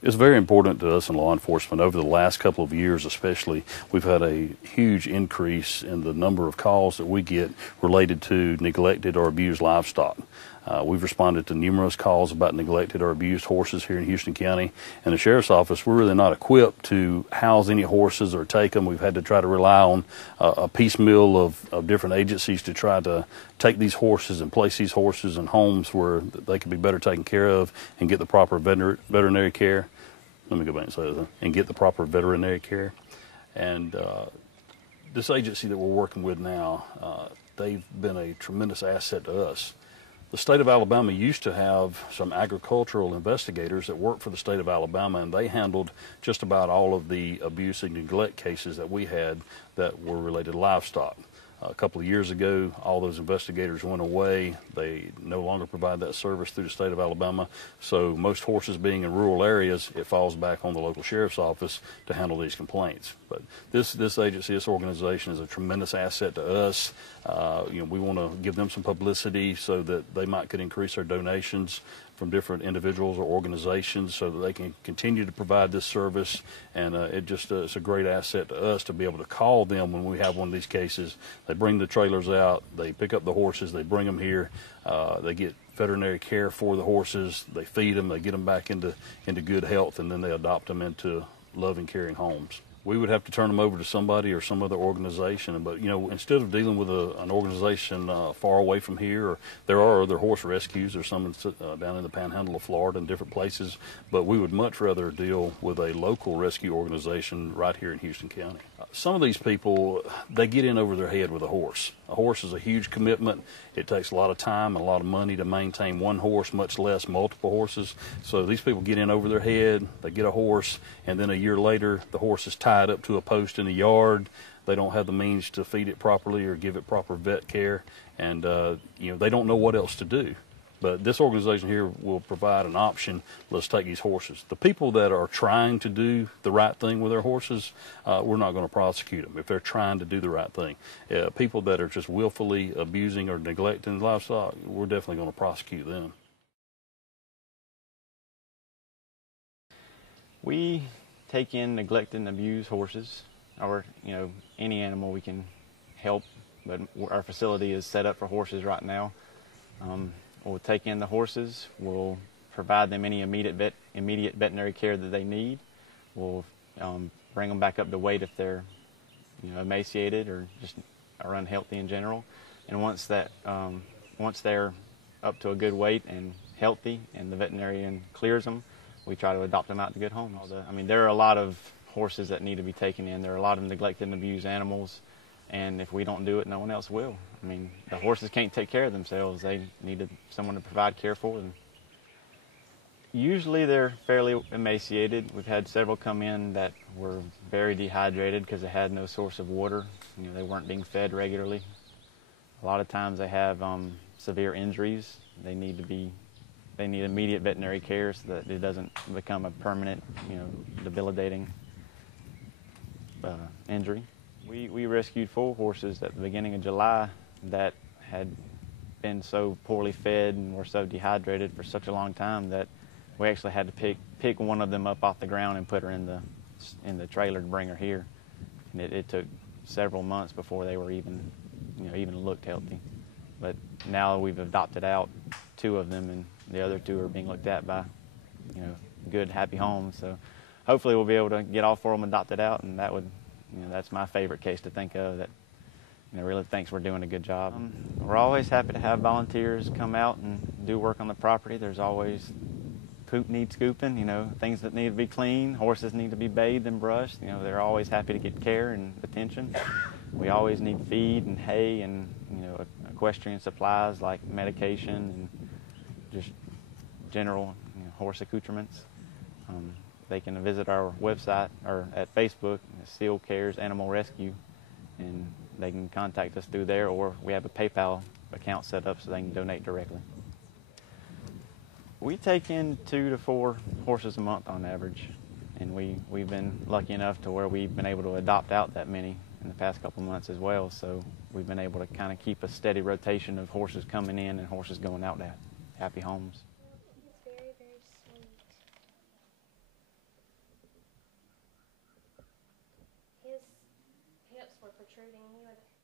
It's very important to us in law enforcement. Over the last couple of years especially, we've had a huge increase in the number of calls that we get related to neglected or abused livestock. We've responded to numerous calls about neglected or abused horses here in Houston County. And the Sheriff's Office, we're really not equipped to house any horses or take them. We've had to try to rely on a piecemeal of different agencies to try to take these horses and place these horses in homes where they can be better taken care of and get the proper veterinary care. Let me go back and say that. And get the proper veterinary care. And this agency that we're working with now, they've been a tremendous asset to us. The state of Alabama used to have some agricultural investigators that worked for the state of Alabama, and they handled just about all of the abuse and neglect cases that we had that were related to livestock. A couple of years ago, all those investigators went away. They no longer provide that service through the state of Alabama. So most horses being in rural areas, it falls back on the local sheriff's office to handle these complaints. But this agency, this organization is a tremendous asset to us. We want to give them some publicity so that they might could increase their donations from different individuals or organizations so that they can continue to provide this service. And it's a great asset to us to be able to call them when we have one of these cases. They bring the trailers out, they pick up the horses, they bring them here, they get veterinary care for the horses, they feed them, they get them back into good health, and then they adopt them into loving, caring homes. We would have to turn them over to somebody or some other organization. But, instead of dealing with an organization far away from here, or there are other horse rescues, there's some down in the panhandle of Florida and different places, but we would much rather deal with a local rescue organization right here in Houston County. Some of these people, they get in over their head with a horse. A horse is a huge commitment. It takes a lot of time and a lot of money to maintain one horse, much less multiple horses. So these people get in over their head, they get a horse, and then a year later, the horse is tied up to a post in the yard. They don't have the means to feed it properly or give it proper vet care, and they don't know what else to do. But this organization here will provide an option. Let's take these horses. The people that are trying to do the right thing with their horses, we're not going to prosecute them if they're trying to do the right thing. People that are just willfully abusing or neglecting livestock, we're definitely going to prosecute them. We take in neglected and abused horses, or any animal we can help, but our facility is set up for horses right now. We'll take in the horses, we'll provide them any immediate veterinary care that they need. We'll bring them back up to weight if they're emaciated or just are unhealthy in general. And once they're up to a good weight and healthy and the veterinarian clears them, we try to adopt them out to good homes. There are a lot of horses that need to be taken in. There are a lot of neglected and abused animals, and if we don't do it, no one else will. The horses can't take care of themselves. They need someone to provide care for them. Usually they're fairly emaciated. We've had several come in that were very dehydrated because they had no source of water. They weren't being fed regularly. A lot of times they have severe injuries. They need immediate veterinary care so that it doesn't become a permanent, debilitating injury. We rescued 4 horses at the beginning of July that had been so poorly fed and were so dehydrated for such a long time that we actually had to pick one of them up off the ground and put her in the trailer to bring her here. And it took several months before they were even looked healthy. But now we've adopted out 2 of them, and the other 2 are being looked at by good, happy homes. So hopefully we'll be able to get all 4 of them adopted out, and that's my favorite case to think of that really thinks we're doing a good job. We're always happy to have volunteers come out and do work on the property. There's always poop needs scooping, things that need to be cleaned, horses need to be bathed and brushed. They're always happy to get care and attention. We always need feed and hay and equestrian supplies like medication and just general horse accoutrements. They can visit our website or at Facebook, Seal Cares Animal Rescue, and they can contact us through there, or we have a PayPal account set up so they can donate directly. We take in 2 to 4 horses a month on average, and we've been lucky enough to where we've been able to adopt out that many in the past couple months as well. So we've been able to kind of keep a steady rotation of horses coming in and horses going out to happy homes. He's very, very sweet. were protruding. You would